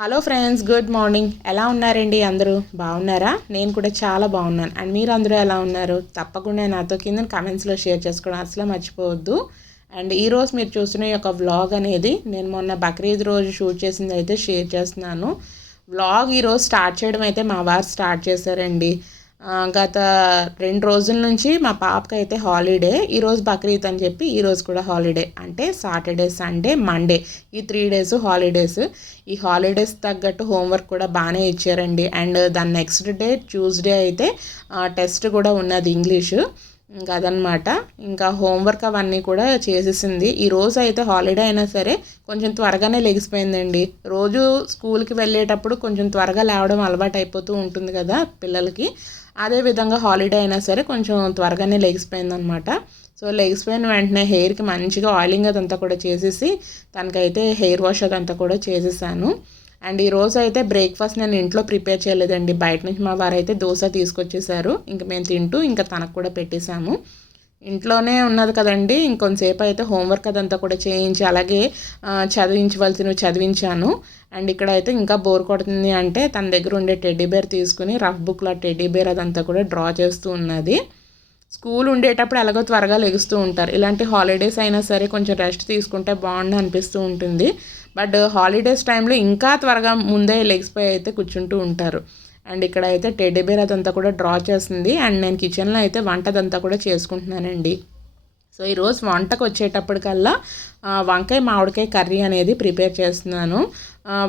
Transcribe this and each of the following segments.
Hello friends good morning ఎలా ఉన్నారండి అందరూ? బాగున్నారా? నేను కూడా చాలా బాగున్నాను. అండ్ మీరు అందరూ ఎలా ఉన్నారు? తప్పకుండా నాతో కింద కమెంట్స్లో షేర్ చేసుకోవడం అసలు మర్చిపోవద్దు. అండ్ ఈరోజు మీరు చూస్తున్న యొక్క వ్లాగ్ అనేది నేను మొన్న బక్రీద్ రోజు షూట్ చేసింది అయితే షేర్ చేస్తున్నాను వ్లాగ్ ఈరోజు స్టార్ట్ చేయడం అయితే మా వారు స్టార్ట్ చేశారండి. గత రెండు రోజుల నుంచి మా పాపకి అయితే హాలిడే ఈరోజు బక్రీద్ అని చెప్పి ఈరోజు కూడా హాలిడే. అంటే సాటర్డే సండే మండే. ఈ త్రీ డేస్ హాలిడేస్. ఈ హాలిడేస్ తగ్గట్టు హోంవర్క్ కూడా బాగానే ఇచ్చారండి. అండ్ దాని నెక్స్ట్ డే ట్యూస్డే అయితే టెస్ట్ కూడా ఉన్నది ఇంగ్లీషు. ఇంకా అదనమాట ఇంకా హోంవర్క్ అవన్నీ కూడా చేసేసింది. ఈ రోజు అయితే హాలిడే అయినా సరే కొంచెం త్వరగానే లెగిసిపోయిందండి. రోజు స్కూల్కి వెళ్ళేటప్పుడు కొంచెం త్వరగా లేవడం అలవాటు అయిపోతూ ఉంటుంది కదా పిల్లలకి. అదే విధంగా హాలిడే అయినా సరే కొంచెం త్వరగానే లెగిసిపోయింది అనమాట సో లెగిసిపోయిన వెంటనే హెయిర్కి మంచిగా ఆయిలింగ్ అదంతా కూడా చేసేసి తనకైతే హెయిర్ వాష్ అదంతా కూడా చేసేసాను. అండ్ ఈరోజు అయితే బ్రేక్ఫాస్ట్ నేను ఇంట్లో ప్రిపేర్ చేయలేదండి. బయట నుంచి మా వారు అయితే దోశ తీసుకొచ్చేసారు. ఇంక మేము తింటూ ఇంకా తనకు కూడా పెట్టేశాము ఇంట్లోనే ఉన్నది కదండి. ఇంకొంతసేపు అయితే హోంవర్క్ అదంతా కూడా చేయించి అలాగే చదివించవలసినవి చదివించాను. అండ్ ఇక్కడ అయితే ఇంకా బోర్ కొడుతుంది అంటే తన దగ్గర ఉండే టెడ్డీ బేర్ తీసుకుని రఫ్ బుక్లో టెడ్డీ బేర్ అదంతా కూడా డ్రా చేస్తూ ఉన్నది. స్కూల్ ఉండేటప్పుడు ఎలాగో త్వరగా లెగుస్తూ ఉంటారు. ఇలాంటి హాలిడేస్ అయినా సరే కొంచెం రెస్ట్ తీసుకుంటే బాగుండు అనిపిస్తూ ఉంటుంది. బట్ హాలిడేస్ టైంలో ఇంకా త్వరగా ముందే లెగిసిపోయి అయితే కూర్చుంటూ ఉంటారు. అండ్ ఇక్కడ అయితే టెడ్డీబేర్ అదంతా కూడా డ్రా చేస్తుంది. అండ్ నేను కిచెన్లో అయితే వంట అదంతా కూడా చేసుకుంటున్నానండి. సో ఈరోజు వంటకు వచ్చేటప్పటికల్లా వంకాయ మామిడికాయ కర్రీ అనేది ప్రిపేర్ చేస్తున్నాను.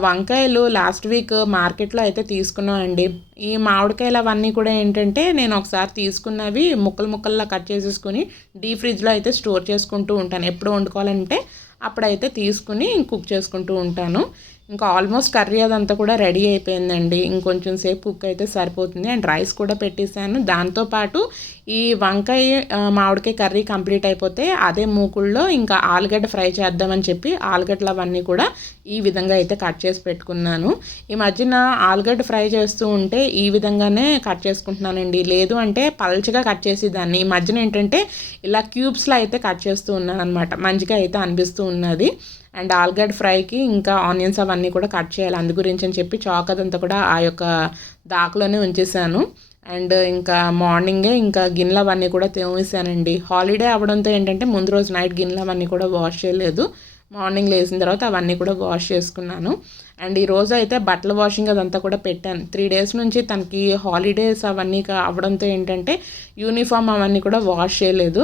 వంకాయలు లాస్ట్ వీక్ మార్కెట్లో అయితే తీసుకున్నామండి. ఈ మామిడికాయలు అవన్నీ కూడా ఏంటంటే నేను ఒకసారి తీసుకున్నవి ముక్కలు ముక్కల్లా కట్ చేసేసుకుని డీ ఫ్రిడ్జ్లో అయితే స్టోర్ చేసుకుంటూ ఉంటాను. ఎప్పుడు వండుకోవాలంటే అప్పుడైతే తీసుకుని కుక్ చేసుకుంటూ ఉంటాను. ఇంకా ఆల్మోస్ట్ కర్రీ అదంతా కూడా రెడీ అయిపోయిందండి. ఇంకొంచెం సేపు కుక్ అయితే సరిపోతుంది. అండ్ రైస్ కూడా పెట్టేశాను. దాంతోపాటు ఈ వంకాయ మామిడికాయ కర్రీ కంప్లీట్ అయిపోతే అదే మూకుల్లో ఇంకా ఆలుగడ్డ ఫ్రై చేద్దామని చెప్పి ఆలుగడ్డలు అవన్నీ కూడా ఈ విధంగా అయితే కట్ చేసి పెట్టుకున్నాను. ఈ మధ్యన ఆలుగడ్డ ఫ్రై చేస్తూ ఉంటే ఈ విధంగానే కట్ చేసుకుంటున్నానండి. లేదు అంటే పల్చగా కట్ చేసి దాన్ని ఈ మధ్యన ఏంటంటే ఇలా క్యూబ్స్లో అయితే కట్ చేస్తూ ఉన్నాను అనమాట మంచిగా అయితే అనిపిస్తూ ఉన్నది. అండ్ ఆలుగడ్డ ఫ్రైకి ఇంకా ఆనియన్స్ అవన్నీ కూడా కట్ చేయాలి. అందు గురించి అని చెప్పి చాక్ అదంతా కూడా ఆ యొక్క దాకలోనే ఉంచేసాను. అండ్ ఇంకా మార్నింగే ఇంకా గిన్నెలు అవన్నీ కూడా తేమేసానండి. హాలిడే అవ్వడంతో ఏంటంటే ముందు రోజు నైట్ గిన్నెలు అవన్నీ కూడా వాష్ చేయలేదు. మార్నింగ్ లేచిన తర్వాత అవన్నీ కూడా వాష్ చేసుకున్నాను. అండ్ ఈ రోజు అయితే బట్టల వాషింగ్ అదంతా కూడా పెట్టాను. త్రీ డేస్ నుంచి తనకి హాలిడేస్ అవన్నీ అవడంతో ఏంటంటే యూనిఫామ్ అవన్నీ కూడా వాష్ చేయలేదు.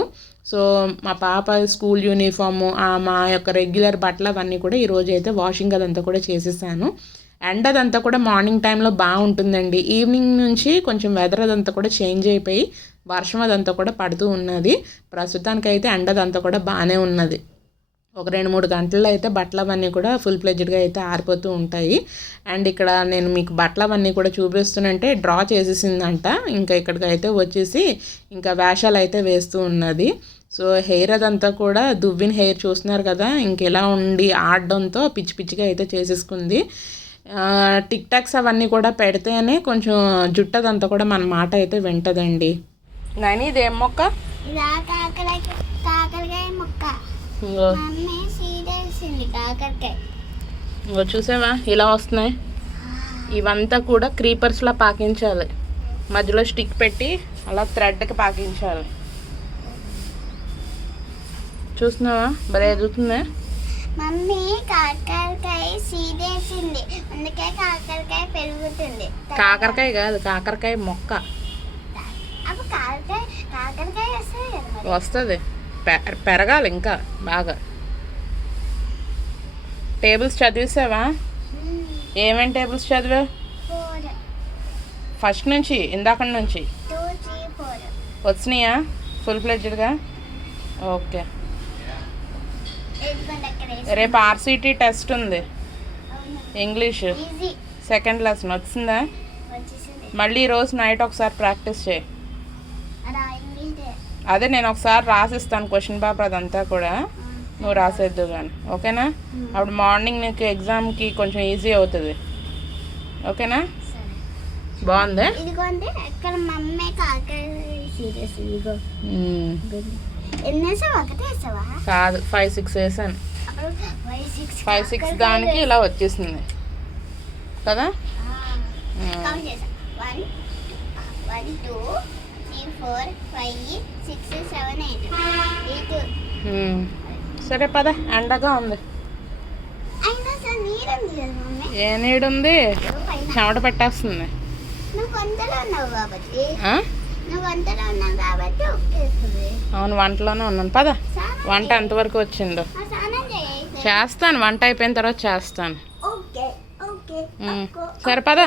సో మా పాప స్కూల్ యూనిఫాము మా యొక్క రెగ్యులర్ బట్టలు అవన్నీ కూడా ఈరోజు అయితే వాషింగ్ అదంతా కూడా చేసేసాను. ఎండ అదంతా కూడా మార్నింగ్ టైంలో బాగుంటుందండి. ఈవినింగ్ నుంచి కొంచెం వెదర్ అదంతా కూడా చేంజ్ అయిపోయి వర్షం అదంతా కూడా పడుతూ ఉన్నది. ప్రస్తుతానికైతే ఎండ అదంతా కూడా బాగానే ఉన్నది. ఒక రెండు మూడు గంటల్లో అయితే బట్టలు అవన్నీ కూడా ఫుల్ ప్లెజ్డ్గా అయితే ఆరిపోతూ ఉంటాయి. అండ్ ఇక్కడ నేను మీకు బట్టలు అవన్నీ కూడా చూపిస్తున్నంటే డ్రా చేసేసిందంట. ఇంకా ఇక్కడికి అయితే వచ్చేసి ఇంకా వేషాలు అయితే వేస్తూ ఉన్నది. సో హెయిర్ అదంతా కూడా దువ్విన హెయిర్ చూస్తున్నారు కదా ఇంక ఇలా ఉండి ఆడడంతో పిచ్చి పిచ్చిగా అయితే చేసేసుకుంది. టిక్ టాక్స్ అవన్నీ కూడా పెడితేనే కొంచెం జుట్టు అదంతా కూడా మన మాట అయితే వింటదండి. నైని ఇదేం మొక్క? కాకరకాయ ముక్క. కాకరకాయ. చూసావా? ఇలా వస్తున్నాయి. ఇవంతా కూడా క్రీపర్స్లా పాకించాలి. మధ్యలో స్టిక్ పెట్టి అలా థ్రెడ్కి పాకించాలి. చూస్తున్నావా? భలే ఎదుగుతుందా మమ్మీ కాకరకాయ సీడేసింది అందుకే కాకరకాయ పెరుగుతుంది. కాకరకాయ కాదు కాకరకాయ మొక్క. వస్తుంది పెరగాలి ఇంకా బాగా. టేబుల్స్ చదివేసావా? ఏమేమి టేబుల్స్ చదివా ఫోర్. ఫస్ట్ నుంచి ఇందాక నుంచి? వచ్చినాయా? ఫుల్ ఫ్లెడ్జ్డ్గా ఓకే. రేపు ఆర్సీటీ టెస్ట్ ఉంది. ఇంగ్లీష్ సెకండ్ లెసన్ వచ్చిందా? మళ్ళీ రోజు నైట్ ఒకసారి ప్రాక్టీస్ చేయి. అదే నేను ఒకసారి రాసిస్తాను క్వశ్చన్ పేపర్ అదంతా కూడా. నువ్వు రాసేద్దు కానీ ఓకేనా? అప్పుడు మార్నింగ్ నీకు ఎగ్జామ్కి కొంచెం ఈజీ అవుతుంది. ఓకేనా? బాగుందా? కాదు ఫైవ్ సిక్స్ వేసాను. ఫైవ్ సిక్స్ దానికి ఇలా వచ్చేసింది. కదా. సరే పద. ఎండగా ఉంది. ఏ నీడుంది? చెమట పెట్టేస్తుంది. అవును వంటలోనే ఉన్నాను. పద. వంట చేయి. ఎంతవరకు వచ్చిందో. చేయి. చేస్తాను వంట అయిపోయిన తర్వాత చేస్తాను. సరే పద.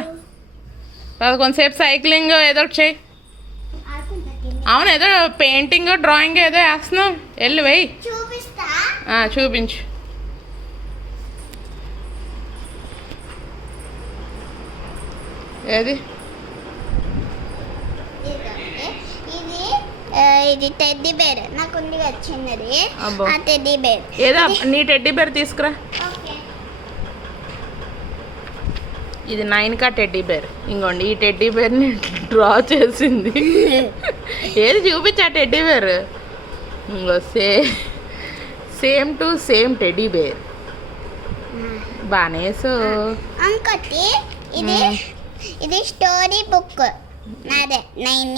పద కొంతసేపు సైక్లింగ్ ఏదో కింద. అవును ఏదో పెయింటింగ్ డ్రాయింగ్ ఏదో వేస్తున్నావు. వెళ్ళి వెయ్యి చూపించు. ఏది? ఇది టెడ్డీ బేర్ నాకు ఉంది అబ్బో. ఆ టెడ్డీ బేర్ ఏదో నీ టెడ్డీ బేర్ తీసుకురా. ఇది నైన్ కా టెడ్డీ బేర్ ఇంకోండి ఈ టెడ్డీ బేర్ని డ్రా చేసింది. ఏది చూపించా టెడ్డీ బేర్ ఇంకో సే same to same teddy bear బాగానే సో ఇంకోటి ఇది. ఇది స్టోరీ బుక్ నాదే nine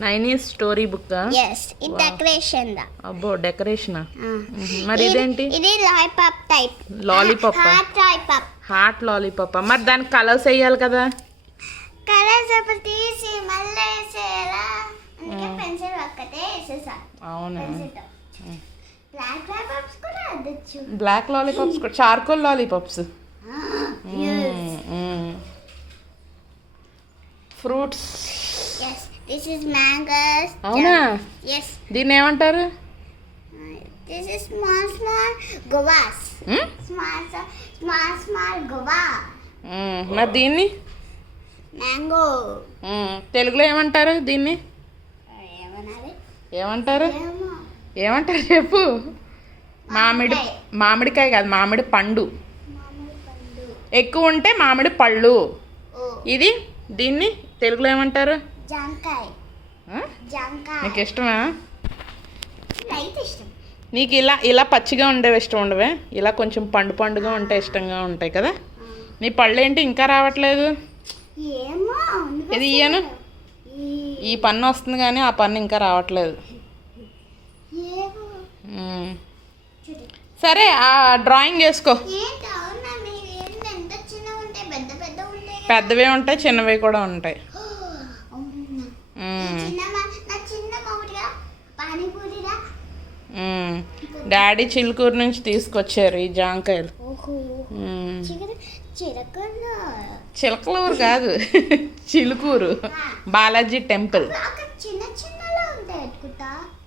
nineties story book yes ఇది. డెకరేషన్ దా. అబ్బో డెకరేషనా. మరి ఇది- ఇదేంటి? ఇది లాలీపాప్ టైప్ ఆ? హార్ట్ లాలీపాప్ హార్ట్ లాలీపాప్ మరి దానికి కలర్స్ వేయాలి కదా? కలర్స్ అప్పుడు తీసి మళ్ళీ వేసేయాలా? అందుకే. పెన్సిల్ ఒక్కటే వేసేసా. అవునా. బ్లాక్ లాలీపాప్స్ కూడా అద్దచ్చు. బ్లాక్ లాలీపాప్స్ కూడా. Charcoal lollipops fruits this is mangoes అవునా? ఎస్ దీన్ని ఏమంటారు? This is small small guavas? Small small small guava మరి దీన్ని? మ్యాంగో మ్, తెలుగులో ఏమంటారు దీన్ని? ఏమంటారు? ఏమో. ఏమంటారు చెప్పు. మామిడి మామిడికాయ. కాదు మామిడి పండు. ఎక్కువ ఉంటే మామిడి పళ్ళు. ఇది దీన్ని తెలుగులో ఏమంటారు? జాంకాయ. ఆ? జాంకాయ. నీకు ఇష్టమా? ఇష్టం. నీకు ఇలా ఇలా పచ్చిగా ఉండేవి ఇష్టం ఉండవే? ఇలా కొంచెం పండు పండుగా ఉంటే ఇష్టంగా ఉంటాయి కదా? నీ పళ్ళు ఏంటి ఇంకా రావట్లేదు? ఇది ఇయ్యను. ఈ- పన్ను వస్తుంది కానీ ఆ పన్ను ఇంకా రావట్లేదు. సరే ఆ డ్రాయింగ్ కదా? పెద్దవి ఉంటాయి చిన్నవి కూడా ఉంటాయి అవునా మ్మ్. చిన్న మా- నా చిన్న మామిడిగా పానీపూరిగా మ్మ్. డాడీ చిలుకూరు నుంచి తీసుకొచ్చారు ఈ జాంకాయలు. చిలకలూరు కాదు. చిలుకూరు. బాలాజీ టెంపుల్.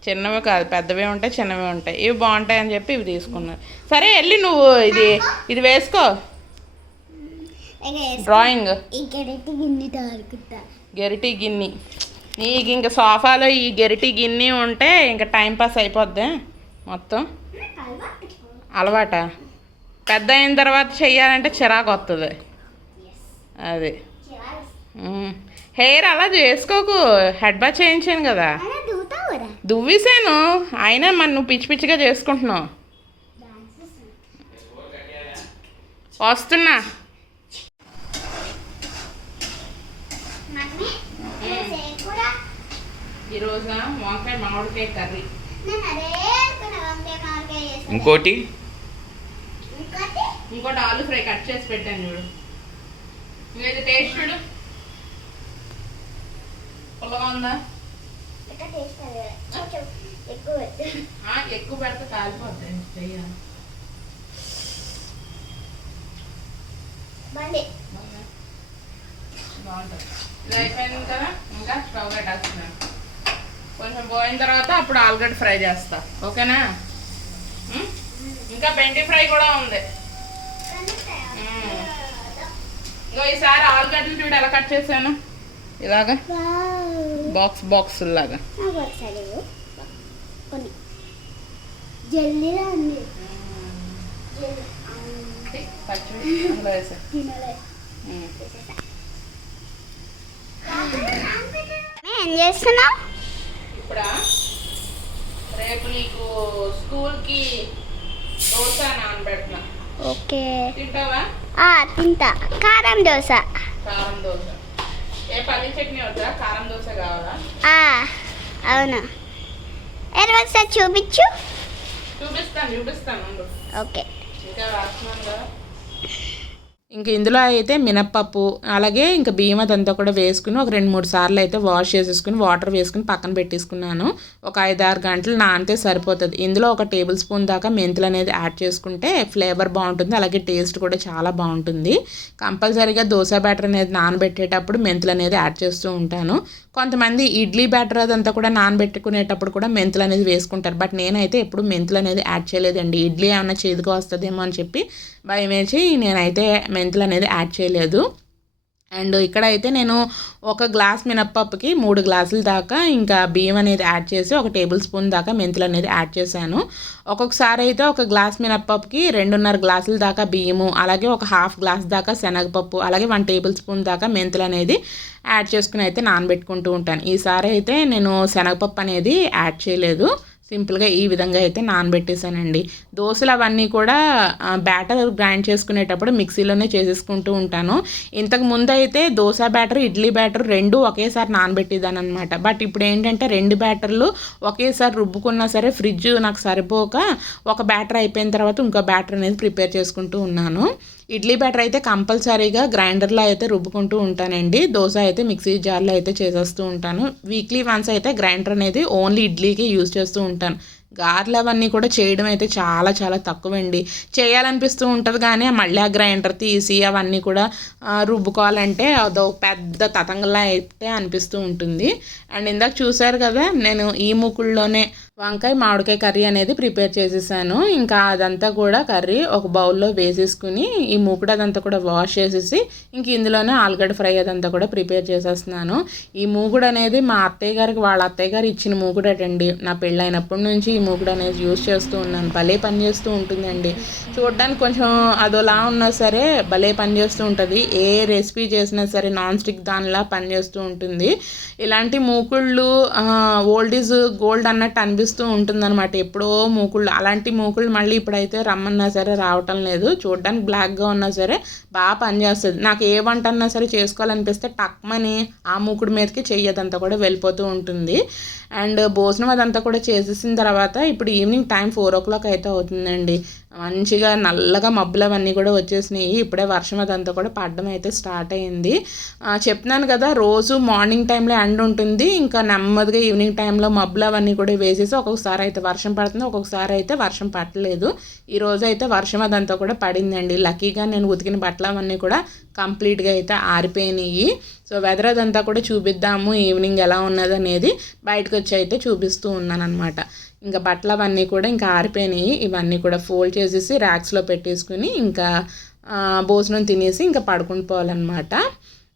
చిన్నవి కాదు పెద్దవి ఉంటాయి చిన్నవి ఉంటాయి. ఇవి బాగుంటాయి అని చెప్పి ఇవి తీసుకున్నారు. సరే వెళ్ళి నువ్వు ఇది ఇది వేసుకో. డ్రాయింగ్ గెరిటి గిన్ని నీకు ఇంక సోఫాలో ఈ గెరిటి గిన్ని ఉంటే ఇంకా టైం పాస్ అయిపోద్ది. మొత్తం? అలవాట. పెద్ద అయిన తర్వాత చెయ్యాలంటే చిరాకు వస్తుంది. అది హెయిర్ అలా చేసుకోకు. హెడ్ బాత్ చేయించాను కదా. దువ్వేసాను. అయినా మరి నువ్వు పిచ్చి పిచ్చిగా చేసుకుంటున్నావు. వస్తున్నా. ఈరోజు వంకాయ మామిడికాయ కర్రీ. ఇంకోటి? ఇంకోటి ఆలు ఫ్రై కట్ చేసి పెట్టాను చూడు. ఇది టేస్ట్ చూడు. పుల్లగా ఉందా? ఎక్కువ పెడితే చెయ్యాలి బండి. బాగుంటుంది. ఇది అయిపోయింది కదా? ఇంకా స్టవ్ పెట్టేస్తున్నాను కొంచెం పోయిన తర్వాత అప్పుడు ఆలుగడ్డ ఫ్రై చేస్తా. ఓకేనా? ఇంకా బెండి ఫ్రై కూడా ఉంది. ఇంకో ఈసారి ఆలుగడ్డలు చూడు ఎలా కట్ చేశాను. ఇలాగా? బాక్స్ బాక్స్ లాగా నాకు ఒకసారి ఇవ్వు. కొన్ని జల్దీగా ఉంది జల్దీ. అవును. పచ్చిమిర్చి అందులో వేసా తినలే ఉం. ఏం చేస్తున్నావు ఇప్పుడా రేపు నీకు స్కూల్కి దోశ నానబెడుతున్నా ఓకే. తింటావా? ఆ, తింటా. కారం దోశ. కారం దోశ. ఏ పల్లి చట్నీ వద్దా? కారం దోశ కావాలా? ఆ, అవును. ఎర్ర చూపించు. చూపిస్తాను చూపిస్తాను. ఓకే. ఇంకా రాస్తున్నాను కదా. ఇంక ఇందులో అయితే మినప్పప్పు అలాగే ఇంకా బియ్యం అదంతా కూడా వేసుకుని ఒక రెండు మూడు సార్లు అయితే వాష్ చేసేసుకుని వాటర్ వేసుకుని పక్కన పెట్టేసుకున్నాను. ఒక ఐదు ఆరు గంటలు నానితే సరిపోతుంది. ఇందులో ఒక టేబుల్ స్పూన్ దాకా మెంతులు అనేది యాడ్ చేసుకుంటే ఫ్లేవర్ బాగుంటుంది. అలాగే టేస్ట్ కూడా చాలా బాగుంటుంది. కంపల్సరీగా దోశ బ్యాటర్ అనేది నానబెట్టేటప్పుడు మెంతులు అనేది యాడ్ చేస్తూ ఉంటాను. కొంతమంది ఇడ్లీ బ్యాటర్ అదంతా కూడా నానబెట్టుకునేటప్పుడు కూడా మెంతులు అనేది వేసుకుంటారు. బట్ నేనైతే ఎప్పుడు మెంతులు అనేది యాడ్ చేయలేదండి. ఇడ్లీ ఏమైనా చేదుగా వస్తుందేమో అని చెప్పి భయం వేసి నేనైతే మెంతులు అనేది యాడ్ చేయలేదు. అండ్ ఇక్కడైతే నేను ఒక గ్లాస్ మినప్పప్పుకి మూడు గ్లాసుల దాకా ఇంకా బియ్యం అనేది యాడ్ చేసి ఒక టేబుల్ స్పూన్ దాకా మెంతులు అనేది యాడ్ చేశాను. ఒక్కొక్కసారి అయితే ఒక గ్లాస్ మినప్పప్పుకి రెండున్నర గ్లాసుల దాకా బియ్యము అలాగే ఒక హాఫ్ గ్లాస్ దాకా శనగపప్పు అలాగే వన్ టేబుల్ స్పూన్ దాకా మెంతులు అనేది యాడ్ చేసుకుని అయితే నానబెట్టుకుంటూ ఉంటాను. ఈసారి అయితే నేను శనగపప్పు అనేది యాడ్ చేయలేదు. సింపుల్గా ఈ విధంగా అయితే నానబెట్టేసానండి. దోశలు అవన్నీ కూడా బ్యాటర్ గ్రైండ్ చేసుకునేటప్పుడు మిక్సీలోనే చేసేసుకుంటూ ఉంటాను. ఇంతకు ముందు అయితే దోశ బ్యాటర్ ఇడ్లీ బ్యాటర్ రెండు ఒకేసారి నానబెట్టేదాని అనమాట బట్ ఇప్పుడు ఏంటంటే రెండు బ్యాటర్లు ఒకేసారి రుబ్బుకున్నా సరే ఫ్రిడ్జ్ నాకు సరిపోక ఒక బ్యాటర్ అయిపోయిన తర్వాత ఇంకో బ్యాటర్ అనేది ప్రిపేర్ చేసుకుంటూ ఉన్నాను. ఇడ్లీ బ్యాటర్ అయితే కంపల్సరీగా గ్రైండర్లో అయితే రుబ్బుకుంటూ ఉంటానండి. దోశ అయితే మిక్సీ జార్లో అయితే చేసేస్తూ ఉంటాను. వీక్లీ వన్స్ అయితే గ్రైండర్ అనేది ఓన్లీ ఇడ్లీకి యూజ్ చేస్తూ ఉంటాను. గారెలు అవన్నీ కూడా చేయడం అయితే చాలా చాలా తక్కువ అండి చేయాలనిపిస్తూ ఉంటుంది కానీ మళ్ళీ ఆ గ్రైండర్ తీసి అవన్నీ కూడా రుబ్బుకోవాలంటే అదో పెద్ద తతంగలా అయితే అనిపిస్తూ ఉంటుంది. అండ్ ఇందాక చూశారు కదా నేను ఈ మూకుల్లోనే వంకాయ మామిడికాయ కర్రీ అనేది ప్రిపేర్ చేసేసాను. ఇంకా అదంతా కూడా కర్రీ ఒక బౌల్లో వేసేసుకుని ఈ మూకుడు అదంతా కూడా వాష్ చేసేసి ఇంక ఇందులోనే ఆలుగడ్డ ఫ్రై అదంతా కూడా ప్రిపేర్ చేసేస్తున్నాను. ఈ మూకుడు అనేది మా అత్తయ్య గారికి వాళ్ళ అత్తయ్య గారు ఇచ్చిన మూకుడటండి నా పెళ్ళైనప్పటి నుంచి ఈ మూకుడు అనేది యూజ్ చేస్తూ ఉన్నాను. భలే పని చేస్తూ ఉంటుందండి. చూడడానికి కొంచెం అదోలా ఉన్నా సరే భలే పని చేస్తూ ఉంటుంది. ఏ రెసిపీ చేసినా సరే నాన్ స్టిక్ దానిలా పనిచేస్తూ ఉంటుంది. ఇలాంటి మూకుళ్ళు ఓల్డ్ ఈజ్ గోల్డ్ అన్నట్టు అనిపిస్తుంది కనిపిస్తూ ఉంటుందన్నమాట. ఎప్పుడో మూకుళ్ళు అలాంటి మూకుళ్ళు మళ్ళీ ఇప్పుడైతే రమ్మన్నా సరే రావటం లేదు. చూడడానికి బ్లాక్గా ఉన్నా సరే బాగా పనిచేస్తుంది నాకు ఏ వంట అన్నా సరే చేసుకోవాలనిపిస్తే టక్మని ఆ మూకుడు మీదకి చెయ్యదంతా కూడా వెళ్ళిపోతూ ఉంటుంది. అండ్ భోజనం అదంతా కూడా చేసేసిన తర్వాత ఇప్పుడు ఈవినింగ్ టైం ఫోర్ ఓ క్లాక్ అయితే అవుతుందండి. మంచిగా నల్లగా మబ్బులు అవన్నీ కూడా వచ్చేసినాయి. ఇప్పుడే వర్షం అదంతా కూడా పడడం అయితే స్టార్ట్ అయింది. చెప్తున్నాను కదా రోజు మార్నింగ్ టైంలో ఎండ్ ఉంటుంది. ఇంకా నెమ్మదిగా ఈవినింగ్ టైంలో మబ్బులు అవన్నీ కూడా వేసేసి ఒక్కొక్కసారి అయితే వర్షం పడుతుంది. ఒక్కొక్కసారి అయితే వర్షం పట్టలేదు. ఈరోజు అయితే వర్షం అదంతా కూడా పడిందండి. లక్కీగా నేను ఉతికిన బట్టలు అవన్నీ కూడా కంప్లీట్గా అయితే ఆరిపోయినాయి. సో వెదర్ అదంతా కూడా చూపిద్దాము ఈవినింగ్ ఎలా ఉన్నది అనేది బయటకు వచ్చి అయితే చూపిస్తూ ఉన్నాను అనమాట ఇంకా బట్టలు అవన్నీ కూడా ఇంకా ఆరిపోయినాయి. ఇవన్నీ కూడా ఫోల్డ్ చేసేసి ర్యాక్స్లో పెట్టేసుకుని ఇంకా భోజనం తినేసి ఇంకా పడుకుని పోవాలన్నమాట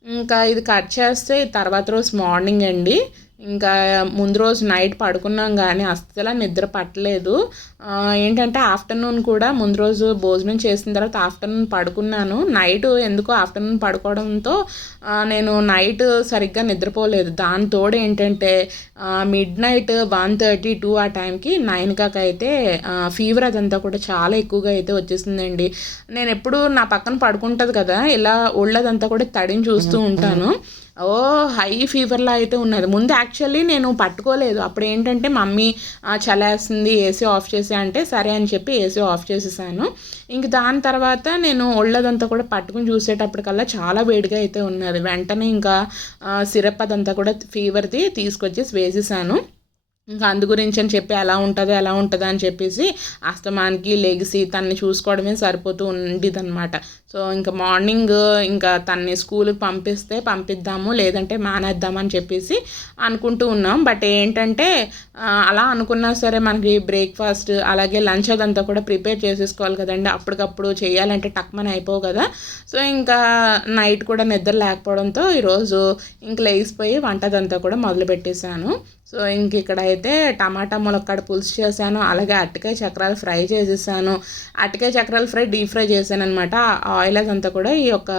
ఇంకా ఇది కట్ చేస్తే తర్వాత రోజు మార్నింగ్ అండి. ఇంకా ముందు రోజు నైట్ పడుకున్నాం కానీ అస్సలు నిద్ర పట్టలేదు. ఏంటంటే ఆఫ్టర్నూన్ కూడా ముందు రోజు భోజనం చేసిన తర్వాత ఆఫ్టర్నూన్ పడుకున్నాను. నైట్ ఎందుకో ఆఫ్టర్నూన్ పడుకోవడంతో నేను నైట్ సరిగ్గా నిద్రపోలేదు. దాని తోడు ఏంటంటే midnight one thirty two ఆ టైంకి నైన్ కాక అయితే ఫీవర్ అదంతా కూడా చాలా ఎక్కువగా అయితే వచ్చేసిందండి. నేను ఎప్పుడు నా పక్కన పడుకుంటుంది కదా ఇలా ఒళ్ళదంతా కూడా తడిని చూస్తూ ఉంటాను. ఓ హై ఫీవర్లా అయితే ఉన్నది. ముందు యాక్చువల్లీ నేను పట్టుకోలేదు. అప్పుడు ఏంటంటే మమ్మీ చలేస్తుంది ఏసీ ఆఫ్ చేసి అంటే సరే అని చెప్పి ఏసీ ఆఫ్ చేసేసాను. ఇంక దాని తర్వాత నేను ఒళ్ళదంతా కూడా పట్టుకుని చూసేటప్పటికల్లా చాలా వేడిగా అయితే ఉన్నది. వెంటనే ఇంకా సిరప్ అదంతా కూడా ఫీవర్ది తీసుకొచ్చి వేసేసాను. ఇంకా అందు గురించి అని చెప్పి ఎలా ఉంటుందో ఎలా ఉంటుందో అని చెప్పేసి అస్తమానికి లెగిసి తన్ని చూసుకోవడమే సరిపోతూ ఉండేది అనమాట సో ఇంకా మార్నింగ్ ఇంకా తన్ని స్కూల్కి పంపిస్తే పంపిద్దాము లేదంటే మానేద్దామని చెప్పేసి అనుకుంటూ ఉన్నాం. బట్ ఏంటంటే అలా అనుకున్నా సరే మనకి బ్రేక్ఫాస్ట్ అలాగే లంచ్ అదంతా కూడా ప్రిపేర్ చేసేసుకోవాలి కదండి. అప్పటికప్పుడు చేయాలంటే టక్మని అయిపోవు కదా. సో ఇంకా నైట్ కూడా నిద్ర లేకపోవడంతో ఈరోజు ఇంక లేచిపోయి వంట అదంతా కూడా మొదలు పెట్టేశాను సో ఇంక ఇక్కడ అయితే టమాటా ములక్కాడ పులుసు చేశాను అలాగే అరటికాయ చక్రాలు ఫ్రై చేసేసాను. అరటికాయ చక్రాలు ఫ్రై డీప్ ఫ్రై చేశాను అనమాట ఆయిల్ అదంతా కూడా ఈ యొక్క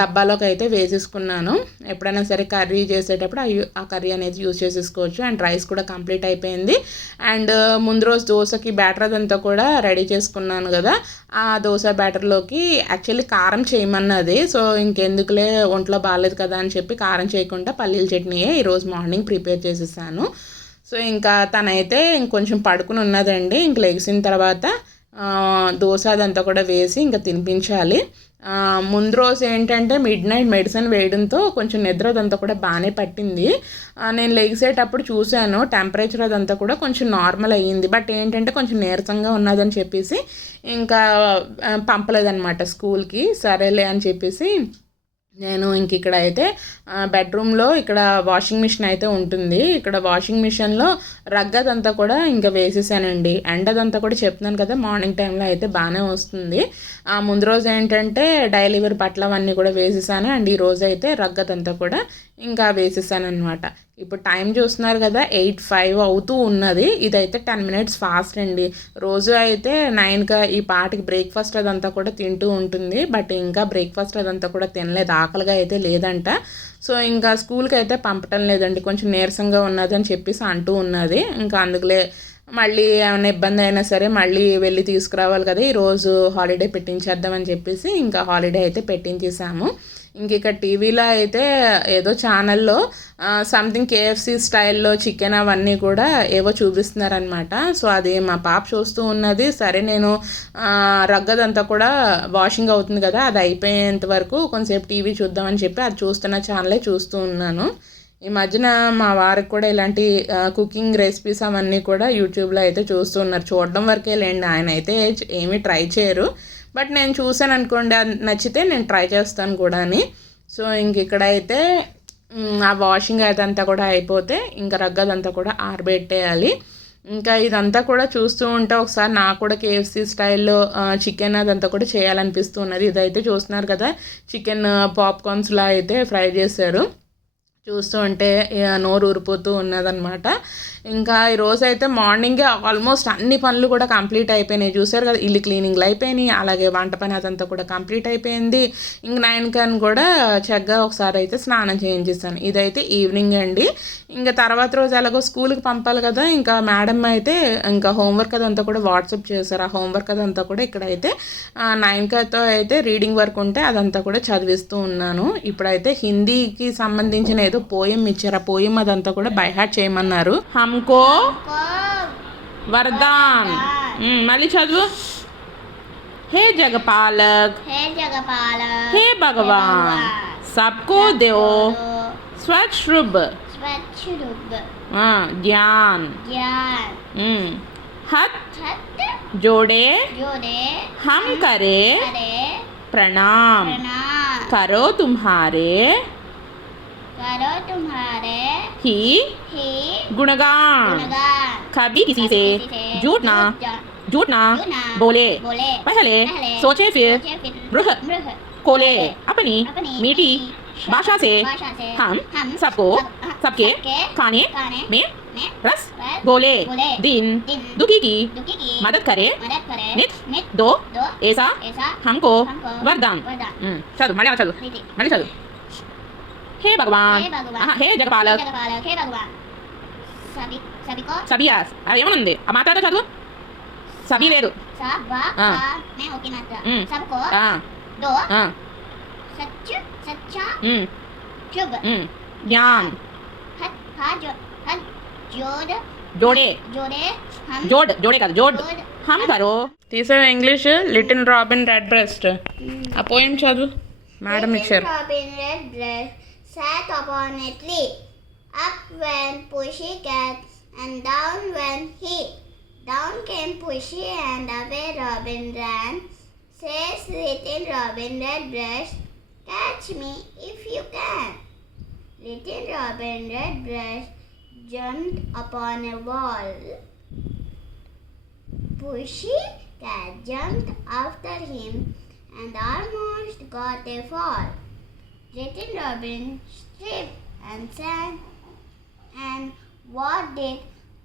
డబ్బాలోకి అయితే వేసేసుకున్నాను. ఎప్పుడైనా సరే కర్రీ చేసేటప్పుడు ఆ కర్రీ అనేది యూజ్ చేసేసుకోవచ్చు. అండ్ రైస్ కూడా కంప్లీట్ అయిపోయింది. అండ్ ముందు రోజు దోశకి బ్యాటర్ అదంతా కూడా రెడీ చేసుకున్నాను కదా. ఆ దోశ బ్యాటర్లోకి యాక్చువల్లీ కారం చేయమన్నది. సో ఇంకెందుకులే ఒంట్లో బాగాలేదు కదా అని చెప్పి కారం చేయకుండా పల్లీల చట్నీయే ఈరోజు మార్నింగ్ ప్రిపేర్ చేసేసాను. సో ఇంకా తనైతే ఇంకొంచెం పడుకుని ఉన్నదండి. ఇంక లెగిసిన తర్వాత దోశ అదంతా కూడా వేసి ఇంకా తినిపించాలి. ముందు రోజు ఏంటంటే మిడ్ నైట్ మెడిసిన్ వేయడంతో కొంచెం నిద్ర అదంతా కూడా బాగానే పట్టింది. నేను లెగిసేటప్పుడు చూశాను టెంపరేచర్ అదంతా కూడా కొంచెం నార్మల్ అయ్యింది. బట్ ఏంటంటే కొంచెం నీరసంగా ఉన్నదని చెప్పేసి ఇంకా పంపలేదన్నమాట స్కూల్కి సరేలే అని చెప్పేసి నేను ఇంక ఇక్కడ అయితే బెడ్రూమ్లో ఇక్కడ వాషింగ్ మిషన్ అయితే ఉంటుంది. ఇక్కడ వాషింగ్ మిషన్లో రగ్గదంతా కూడా ఇంకా వేసేసానండి. ఎండదంతా కూడా చెప్తున్నాను కదా మార్నింగ్ టైంలో అయితే బాగానే వస్తుంది. ఆ ముందు రోజు ఏంటంటే డైలీ వేర్ బట్టలు అవన్నీ కూడా వేసేసాను. అండ్ ఈ రోజు అయితే రగ్గదంతా కూడా ఇంకా వేసేసాను అనమాట ఇప్పుడు టైం చూస్తున్నారు కదా ఎయిట్ ఫైవ్ అవుతూ ఉన్నది. ఇదైతే టెన్ మినిట్స్ ఫాస్ట్ అండి. రోజు అయితే నైన్గా ఈ పాటకి బ్రేక్ఫాస్ట్ అదంతా కూడా తింటూ ఉంటుంది. బట్ ఇంకా బ్రేక్ఫాస్ట్ అదంతా కూడా తినలేదు. ఆకలిగా అయితే లేదంట. సో ఇంకా స్కూల్కి అయితే పంపటం లేదండి. కొంచెం నీరసంగా ఉన్నది అని చెప్పేసి అంటూ ఉన్నది. ఇంకా అందుకులే మళ్ళీ ఏమైనా ఇబ్బంది అయినా సరే మళ్ళీ వెళ్ళి తీసుకురావాలి కదా. ఈరోజు హాలిడే పెట్టించేద్దామని చెప్పేసి ఇంకా హాలిడే అయితే పెట్టించేసాము. ఇంక ఇక్కడ టీవీలో అయితే ఏదో ఛానల్లో సంథింగ్ కేఎఫ్సి స్టైల్లో చికెన్ అవన్నీ కూడా ఏవో చూపిస్తున్నారనమాట సో అది మా పాప చూస్తూ ఉన్నది. సరే నేను రగ్గదంతా కూడా వాషింగ్ అవుతుంది కదా అది అయిపోయేంత వరకు కొంచెంసేపు టీవీ చూద్దామని చెప్పి అది చూస్తున్న ఛానలే చూస్తూ ఉన్నాను. ఈ మధ్యన మా వారికి కూడా ఇలాంటి కుకింగ్ రెసిపీస్ అవన్నీ కూడా యూట్యూబ్లో అయితే చూస్తూ ఉన్నారు. చూడడం వరకే లేండి ఆయన అయితే ఏమీ ట్రై చేయరు. బట్ నేను చూసాను అనుకోండి అది నచ్చితే నేను ట్రై చేస్తాను కూడా అని. సో ఇంక ఇక్కడైతే ఆ వాషింగ్ అదంతా కూడా అయిపోతే ఇంకా రగ్గదంతా కూడా ఆరబెట్టేయాలి. ఇంకా ఇదంతా కూడా చూస్తూ ఉంటే ఒకసారి నాకు కూడా కేఎఫ్సి స్టైల్లో చికెన్ అదంతా కూడా చేయాలనిపిస్తూ ఉన్నది. ఇదైతే చూస్తున్నారు కదా చికెన్ పాప్కార్న్స్లా అయితే ఫ్రై చేశారు. చూస్తూ ఉంటే ఇక నోరు ఊరిపోతూ ఉన్నదనమాట. ఇంకా ఈరోజు అయితే మార్నింగే ఆల్మోస్ట్ అన్ని పనులు కూడా కంప్లీట్ అయిపోయినాయి. చూసారు కదా ఇల్లు క్లీనింగ్లు అయిపోయినాయి అలాగే వంట పని అదంతా కూడా కంప్లీట్ అయిపోయింది. ఇంక నైన్ కన్ కూడా చక్కగా ఒకసారి అయితే స్నానం చేయించేసాను. ఇదైతే ఈవినింగ్ అండి. ఇంకా తర్వాత రోజు ఎలాగో స్కూల్కి పంపాలి కదా ఇంకా మేడం అయితే ఇంకా హోంవర్క్ అదంతా కూడా వాట్సాప్ చేశారు. ఆ హోంవర్క్ అదంతా కూడా ఇక్కడైతే నైన్కతో అయితే రీడింగ్ వర్క్ ఉంటే అదంతా కూడా చదివిస్తూ ఉన్నాను. ఇప్పుడైతే హిందీకి సంబంధించిన ఏదో పోయం ఇచ్చారు. ఆ పోయం అదంతా కూడా బైహార్ట్ చేయమన్నారు. హమ్కో వరదాన్ మ్మ్, మళ్ళీ చదువు హే జగపాలక్ हे जगपाल हे भगवान सबको दो स्वच्छ रूप स्वच्छ रूप हाँ, ज्ञान ज्ञान हम्म, हाथ छत जोड़े जोड़े हम करे करे प्रणाम प्रणाम करो तुम्हारे करो तुम्हारे ही ही गुणगान। कभी किसी से झूठ ना झूठ ना बोले। बोले। पहले सोचे फिर बृह खोले। अपनी मीठी भाषा से हम सबको सबके खाने में रस बोले। दिन दुखी की मदद करे। नित दो ऐसा हमको वरदान। हम्म, चलो मलयालम चलो। मलयालम चलो। हे భగవాన్ हे जगपाल హే భగవాన్ సబియా ఏమనుంది? ఆ మాట్లాడే చదువు. సబీ లేదు. జ్ఞాన్. జోడే. జోడ్. జోడే కాదు జోడ్. హమ్ కరో తీసావు English little robin red breast ఆ పోయిం చదువు. మేడం ఇచ్చారు. Robin red breast sat upon a tree. Up went Pushy Cat and down went he. Down came Pushy and away Robin ran. Says little Robin Redbreast, catch me if you can. Little Robin Redbreast jumped upon a wall. Pushy cat jumped after him and almost got a fall. Little Robin stripped and sang, and what did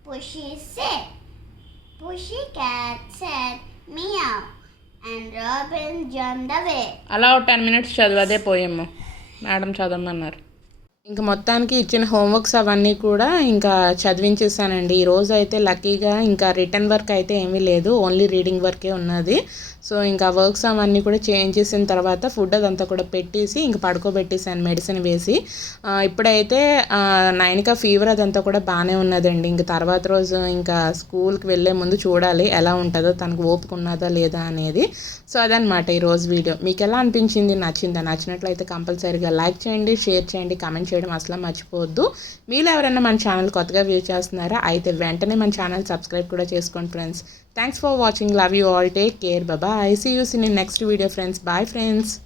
Pushy say? Pushy cat said meow, and Robin jumped away. అలా ten minutes చదువు అదే పోయేమో. Madam చదవమన్నారు. ఇంకా మొత్తానికి ఇచ్చిన homeworks అవన్నీ కూడా ఇంకా చదివించేసానండి ఈ రోజు అయితే లక్కీగా ఇంకా రిటర్న్ వర్క్ అయితే ఏమీ లేదు. ఓన్లీ రీడింగ్ వర్కే ఉన్నది. సో ఇంకా వర్క్స్ అవన్నీ కూడా చేంజ్ చేసిన తర్వాత ఫుడ్ అదంతా కూడా పెట్టేసి ఇంకా పడుకోబెట్టేసాను మెడిసిన్ వేసి. ఇప్పుడైతే ఆ, నైనిక ఫీవర్ అదంతా కూడా బాగానే ఉన్నదండి. ఇంక తర్వాత రోజు ఇంకా స్కూల్కి వెళ్ళే ముందు చూడాలి ఎలా ఉంటుందో తనకు ఓపిక ఉన్నదా లేదా అనేది. సో అదనమాట ఈరోజు వీడియో. మీకు ఎలా అనిపించింది? నచ్చిందా? నచ్చినట్లయితే కంపల్సరీగా లైక్ చేయండి షేర్ చేయండి కమెంట్ చేయడం అసలు మర్చిపోవద్దు. మీరు ఎవరైనా మన ఛానల్ కొత్తగా వ్యూ చేస్తున్నారా? అయితే వెంటనే మన ఛానల్ సబ్స్క్రైబ్ కూడా చేసుకోండి friends Thanks for watching. Love you all. Take care. Bye bye. See you soon in next video, friends. Bye, friends.